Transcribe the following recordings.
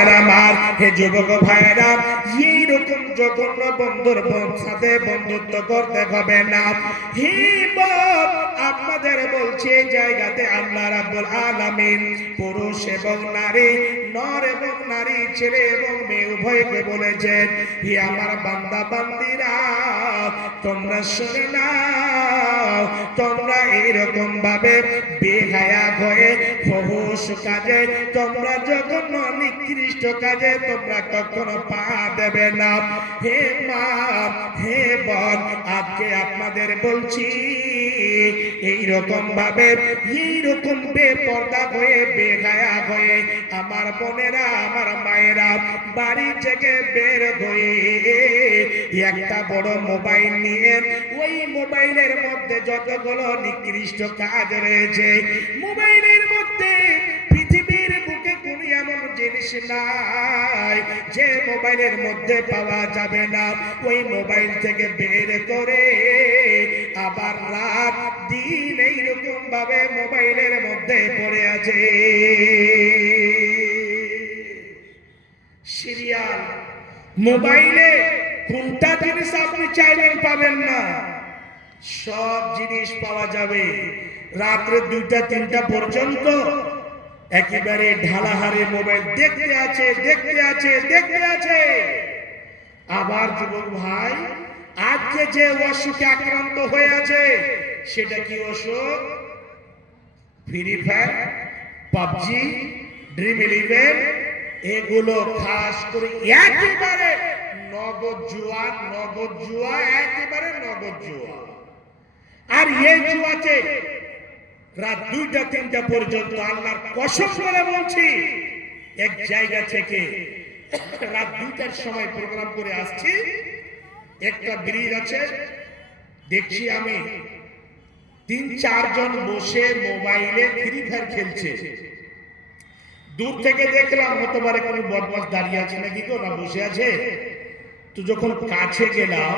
আমার হে যুবক ভাইরা, এইরকম জঘন্য বন্ধুর সাথে বন্ধুত্ব করতে হবে না। হে বাপ, আপনাদের বলছে এই জায়গাতে আল্লাহ রাব্বুল আলামিন পুরুষ এবং নারী, নর এবং নারী, ছেলে এবং মেয়ে উভয়কে বলেছেন, হে আমার বান্দা বান্দিরা, তোমরা শুনে নাও, তোমরা এইরকম ভাবে বেহায়া হয়ে ফহুশ কাজে, তোমরা জঘন্য নিকৃষ্ট কাজে তোমরা কখনো পা দেবে না। হে মা, হে বোন, আজকে আপনাদের বলছি এইরকম ভাবে, এইরকম বেপরদা হয়ে বেহায়া হয়ে আমার বোনেরা, আমার মায়েরা বাড়ি থেকে বের হয়ে একটা বড় মোবাইল নিয়ে ওই মোবাইলের মধ্যে যতগুলো নিকৃষ্ট কাজ রয়েছে, মোবাইলের মধ্যে পৃথিবীর বুকে কোনো এমন জিনিস নাই যে মোবাইলের মধ্যে পাওয়া যাবে না। ওই মোবাইল থেকে বের করে আবার রাত দিন এইরকম ভাবে মোবাইলের মধ্যে পড়ে আছে। সিরিয়াল মোবাইলে কোনটা জিনিস আপনি চাইবেন পাবেন না, সব জিনিস পাওয়া যাবে। রাত্রে 2টা 3টা পর্যন্ত একেবারে ঢালাহারে মোবাইল দেখতে আছে, দেখতে আছে, দেখতে আছে। আবার যুবক ভাই, আজকে যে অসুখে আক্রান্ত হয়ে আছে, সেটা কি অসুখ? ফ্রি ফায়ার, পাবজি, ড্রিম 11, এগুলো খাস করে একেবারে নগদ জুয়া, নগদ জুয়া, একেবারে নগদ জুয়া। আর এই জুয়াতে রাত 2টা 3টা পর্যন্ত, আল্লাহর কসম করে বলছি, এক জায়গা থেকে রাত 2টার সময় প্রোগ্রাম করে আসছি, একটা ব্রিজ আছে, দেখছি আমি 3-4 জন বসে মোবাইলে ফ্রি ফায়ার খেলছে। দূর থেকে দেখলাম হতে পারে কোনো বদমাশ দাঁড়িয়ে আছে নাকি, কেউ না বসে আছে। তো যখন কাছে গেলাম,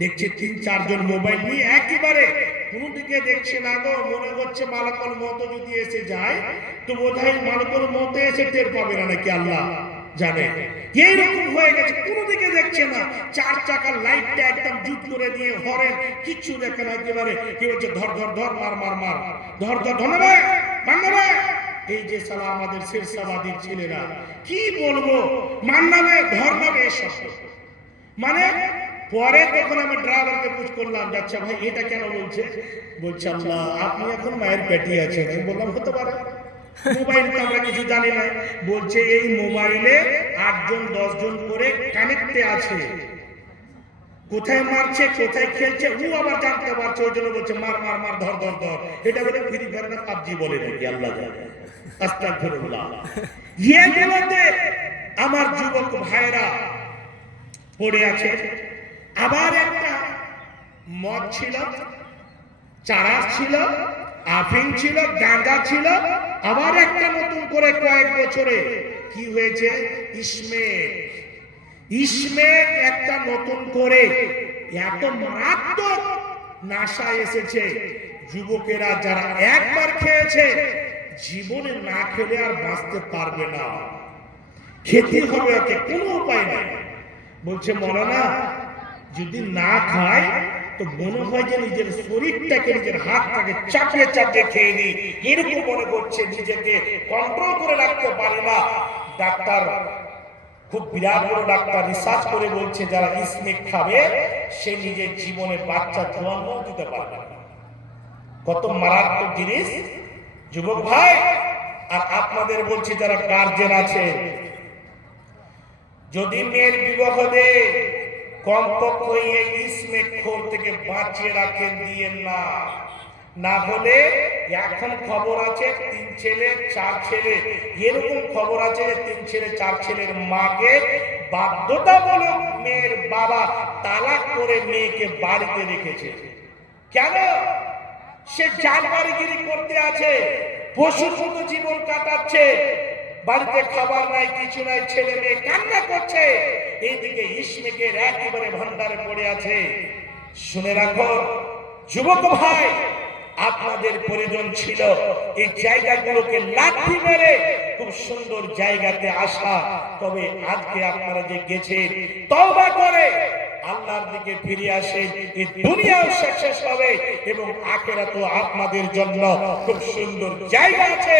দেখছে 3-4 জন মোবাইল নিয়ে একেবারে কোন দিকে দেখছে না গো। মনে করছে মালাকুল মউত যদি এসে যায় তো বোধহয় মালাকুল মউত এসে টের পাবে না নাকি, আল্লাহ জানে। এইরকম হয়ে গেছে, কোন দিকে দেখছে না। 4 চাকার লাইটটা একদম জুট করে দিয়ে, হরেন কিচ্ছু দেখে না। একেবারে কি বলছে, ধর ধর ধর, মার মার মার, ধর ধর, ধন্যবাদ মান্নাবে। এই যে সালা আমাদের শেরশাবাদীর ছেলেরা, কি বলবো, মান্নাবে ধর নাবে এসব। মানে পরে তখন আমি ড্রাইভারকে পুছ করলাম, যাচ্ছে ভাই এটা কেন বলছে? বলছে আল্লাহ, আপনি এখন মায়ের পেটে আছেন। আমি বললাম হতে পারে, মোবাইল তো আমরা কিছু জানি না। বলছে এই মোবাইলে 8 জন 10 জন করে কানেক্টে আছে, কোথায় মারছে কোথায় খেলছে ও আবার জানতে পারছে। ওই জন্য বলছে মার মার মার, ধর ধর ধর। এটা বলে ফ্রি ফায়ার না পাবজি বলে নাকি, আল্লাহ জানে। আস্তাগফিরুল্লাহ। এগুলোতে আমার যুবক ভাইরা পড়ে আছে। আবার একটা মদ ছিল, চারাস ছিল, আফিং ছিল, গাঁজা ছিল। আবার একটা নতুন করে কয়েক বছরে কি হয়েছে, ইসমেক একটা নতুন করে এত মারাত্মক নাশা এসেছে, যুবকেরা যারা একবার খেয়েছে জীবনে না খেলে আর বাঁচতে পারবে না, খেতে হবে ওকে, কোনো উপায় নেই। বলছে মৌলানা, যদি না খায় তো মনে হয় যে নিজের শরীরটাকে, নিজের হাতটাকে চাপিয়ে চাপিয়ে খেয়ে নি, এরকম মনে করছে, নিজেকে কন্ট্রোল করে রাখতে পারে না। ডাক্তার, খুব বিরাট বড় ডাক্তার, রিসার্চ করে বলছে যারা স্নেক খাবে সে নিজের জীবনে বাচ্চা জন্ম দিতে পারবে না। কত মারাত্মক জিনিস যুবক ভাই। আর আপনাদের বলছি যারা গার্জেন আছে, যদি মেয়ের বিবাহ দেয় কমপক্ষে এই স্নেক খোর থেকে বাঁচিয়ে রাখেন, দিয়েন না। না হলে এখন খবর আছে 3 ছেলে 4 ছেলে, এরকম খবর আছে 3 ছেলে 4 ছেলের মাকে বাধ্যতামূলক মেয়ের বাবা তালাক করে মেয়েকে বাড়িতে রেখেছে। কেন? সে জানবারিগিরি করতে আছে, পশুর মতো জীবন কাটাচ্ছে, বাড়িতে খাবার নাই, কিছু নাই, ছেলে মেয়ে কান্না করছে, এইদিকে ইসমেকের একেবারে ভান্ডারে পড়ে আছে। শুনে রাখো যুবক ভাই, আপনাদের প্রয়োজন ছিল এই জায়গাগুলোকে লাঠি মেরে খুব সুন্দর জায়গাতে আসা। তবে আজকে আপনারা যে গেছেন, তওবা করে আল্লাহর দিকে ফিরে আসেন, এই দুনিয়াও সাকসেস হবে এবং আখিরাতও আপনাদের জন্য খুব সুন্দর জায়গা আছে।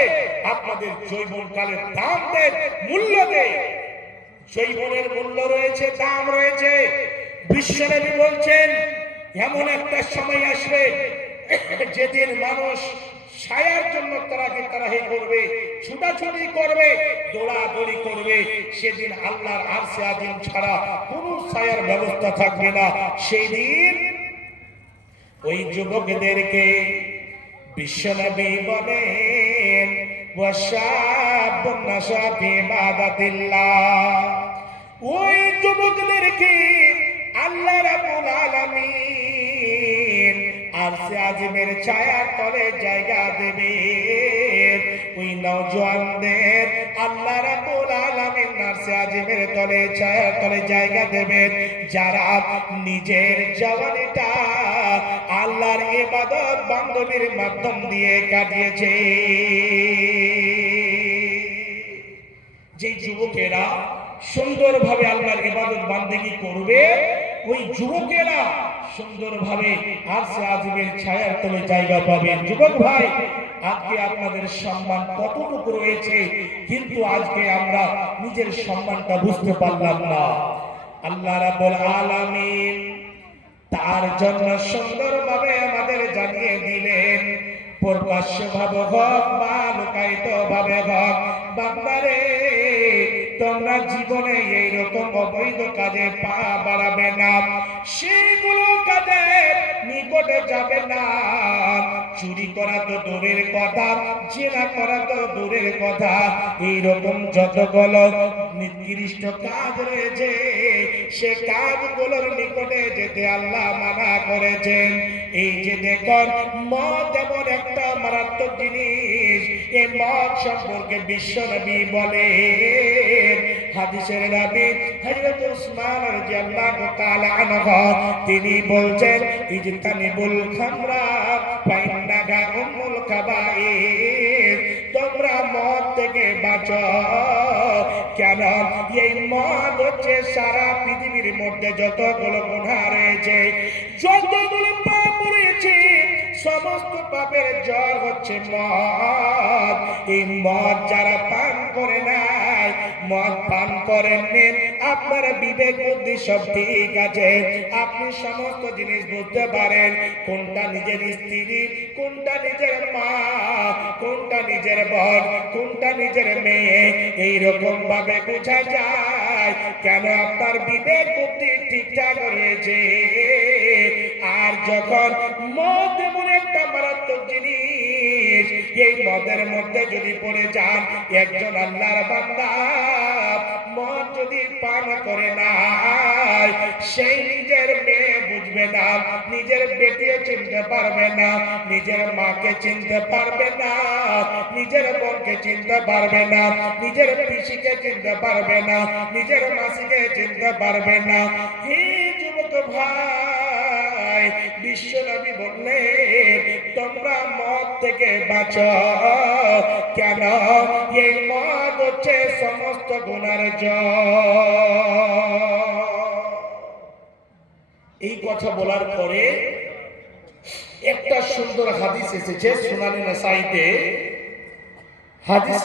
আপনাদের যৌবনকালের দাম দেন, মূল্য দেন। যৌবনের মূল্য রয়েছে, দাম রয়েছে। বিশ্বনবী বলছেন এমন একটা সময় আসবে যেদিন মানুষ ছায়ার জন্য তারাহি করবে, ছুটাছুটি করবে, দৌড়াদৌড়ি করবে। সেদিন আল্লাহর আরশে আজিম ছাড়া কোনো ছায়ার ব্যবস্থা থাকবে না। সেদিন ওই যুবকদেরকে বিশ্বনবী বলেন ওয়াশাবুন নাশা ফি ইবাদাতিল্লাহ, ওই যুবকদেরকে আল্লাহ রাব্বুল আলামিন আরশে আজিমের ছায়ার তলে জায়গা দেবেন। ওই নওজোয়ানদের আল্লাহ রাব্বুল আলামিন আরশে আজিমের তলে ছায়ার তলে জায়গা দেবেন যারা নিজের জওয়ানিটা আল্লাহর ইবাদত বান্দগির মাধ্যম দিয়ে কাটিয়েছে। যে যুবকেরা সুন্দরভাবে আল্লাহর ইবাদত বান্দেগি করবে, ওই যুবকেরা সুন্দরভাবে আরশে আজিমের ছায়ার তলে জায়গা পাবেন। যুবক ভাই, আজকে আপনাদের সম্মান কতটুকু রয়েছে, কিন্তু আজকে আমরা নিজের সম্মানটা বুঝতে পারলাম না। আল্লাহ রাব্বুল আলামিন তার জন্য সুন্দরভাবে আমাদের জানিয়ে দিলেন, প্রকাশ্য ভাবে হোক বা লুকায়িত ভাবে হোক, বান্দারে তোমরা জীবনে এইরকম অবৈধ কাজে পা বাড়াবে না, সেগুলো কাজে নিকটে যাবে না। চুরি করা তো দূরের কথা, জেনা করা তো দূরের কথা, এইরকম যতগুলো নিকৃষ্ট কাজ রয়েছে সে কাজগুলোর নিকটে যেতে আল্লাহ মানা করেছেন। এই যে দেখুন, মদ এমন একটা মারাত্মক জিনিস। এই মদ সম্পর্কে বিশ্বনবী বলেন, হাদিসের নবী হযরত উসমান রাদিয়াল্লাহু তাআলা আনহু তিনি বলছেন, ইজতানিবুল খামরা ফাইন্নাহা উম্মুল কাবাইর, তোমরা মদ থেকে বাঁচো। কেন? এই মদ হচ্ছে সারা পৃথিবীর মধ্যে যতগুলো গুনাহ রয়েছে, যতগুলো পাপ রয়েছে, সমস্ত পাপের জড় হচ্ছে মদ। এই মদ যারা পান করে নাই, মদ পান করেননি, আপনার বিবেক বুদ্ধি সব ঠিক আছে, আপনি সমস্ত জিনিস বুঝতে পারেন, কোনটা নিজের স্ত্রী, কোনটা নিজের মা, কোনটা নিজের বোন, কোনটা নিজের মেয়ে, এইরকম ভাবে বোঝা যায়। কেন? আপনার বিবেক বুদ্ধি ঠিকঠাক রয়েছে। আর যখন মদ এমন একটা মারাত্মক জিনিস, এই মদের মধ্যে যদি পড়ে যান, একজন আল্লাহর বান্দা মদ যদি পান করে না, সেই নিজের মেয়ে বুঝবে না, নিজের বেটিও চিনতে পারবে না, নিজের মাকে চিনতে পারবে না, নিজের বোনকে চিনতে পারবে না, নিজের পিসিকে চিনতে পারবে না, নিজের মাসিকে চিনতে পারবে না। হে যুবক ভাই, বিশ্বনবী বললেন, তোমরা মদ থেকে বাঁচো। কেন? এই মদ হচ্ছে সমস্ত গুনার জড়। এই কথা বলার পরে একটা সুন্দর হাদিস এসেছে সুনানে নাসাইতে। হাদিস